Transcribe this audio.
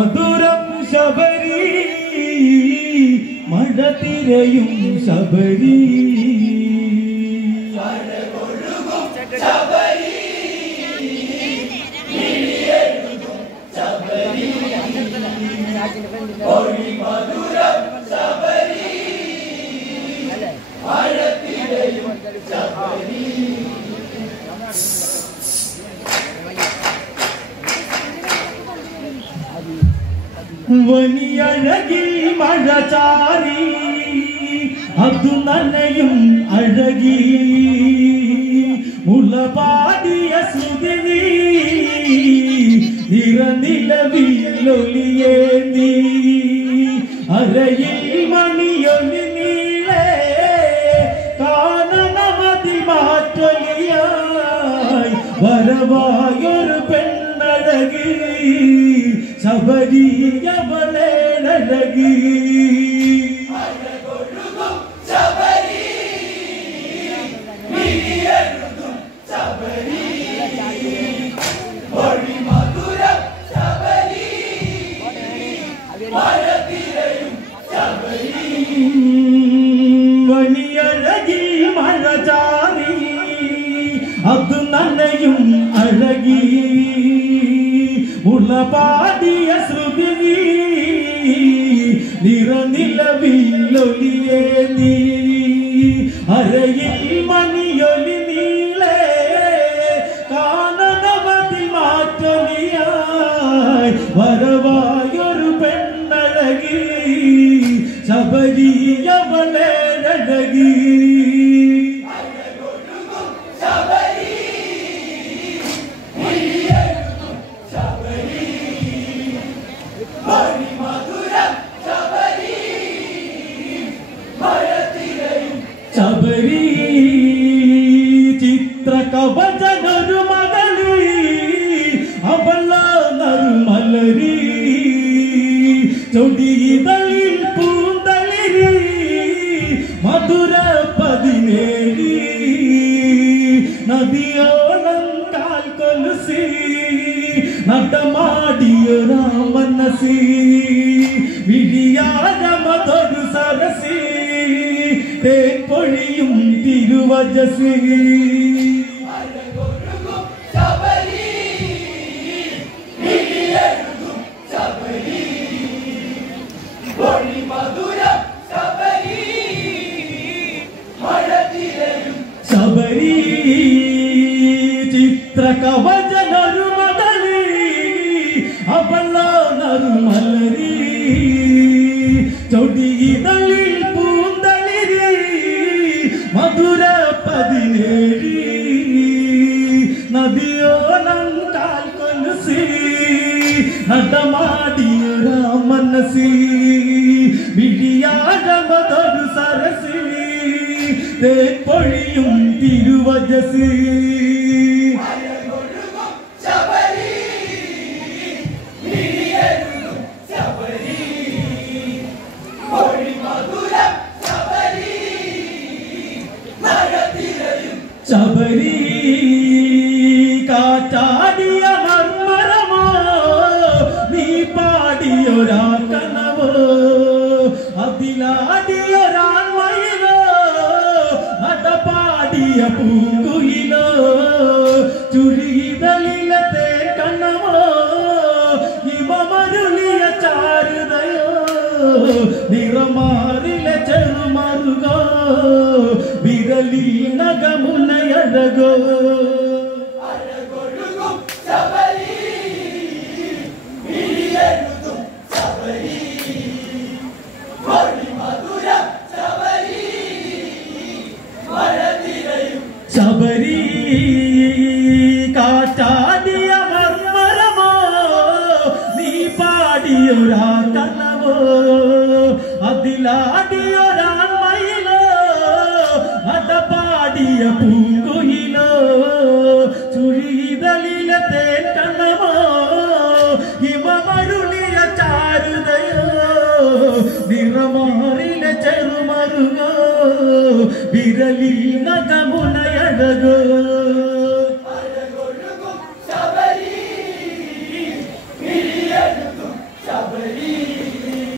മധുരം ശബരി മടത്തിരയും ശബരി വനിയഴകിൽ മഴ ചാരി അതു നനയും അഴകി മുളപാടിയ ശ്രുതി നിറനിലവിലൊലിയേ നീ അരയിൽ മണിയൊലി നീളേ കാനനമതി മാറ്റൊലിയായി വരവായൊരു പെണ്ണഴകി ശബരിയവളെ അഴകി വനിയഴകി മഴ ചാരി അത് നനയും അഴകി മുളപാടിയ ശ്രുതി നിറനിലവിലൊലിയേ നീ അരയിൽ മണിയൊലി നീളേ കാനനമതി മാറ്റൊലിയായി വരവായൊരു പെണ്ണഴകി ശബരിയവളെ അഴകി ശബരി ചിത്രകവചനൊരു മകളി അവള നറുമലരി ചൊടിയിതളിൽ പൂന്തളിരി മധുര 17 നദിയോളം കാൽ കൊലുസി നടമാടിയൊരാ മനസി വിഴിയാരമതൊരു സരസി തേപ്പൊഴിയും തിരുവജസി ശബരി ചിത്രകവചനൊരു മകളി അവള നറുമലരി ചൊടിയിതളിൽ പൂന്തളിരി മധുര 17 നദിയോളം കാൽ കൊലുസി നടമാടിയൊരാ മനസി വിഴിയാഴമതൊരു സരസി തേപ്പൊഴിയും തിരുവജസി ശബരി കാറ്റാടിയ മർമരമോ നീ പാടിയൊരാ കനവോ അതിലാടിയൊരാൺമയിലോ അടപാടിയ പൂങ്കുയിലോ ചുഴിയിതളിലെ തേക്കണ്ണമോ ഇവമരുളിയ ചാരുതയോ നിറമാറിലെ ചെറുമറുകോ വിരലി നഗമുനയഴകോ ശബരി കാറ്റാടിയ മർമരമോ നീ പാടിയൊരാ കനവോ അതിലാടിയൊരാൺമയിലോ അടപാടിയ പൂങ്കുയിലോ ചുഴിയിതളിലെ തേക്കണ്ണമോ ഇവമരുളിയ ചാരുതയോ നിറമാറിലെ ചെറുമറുകോ വിരലിൽ നഗമുനയഴകോ ശബരി Hare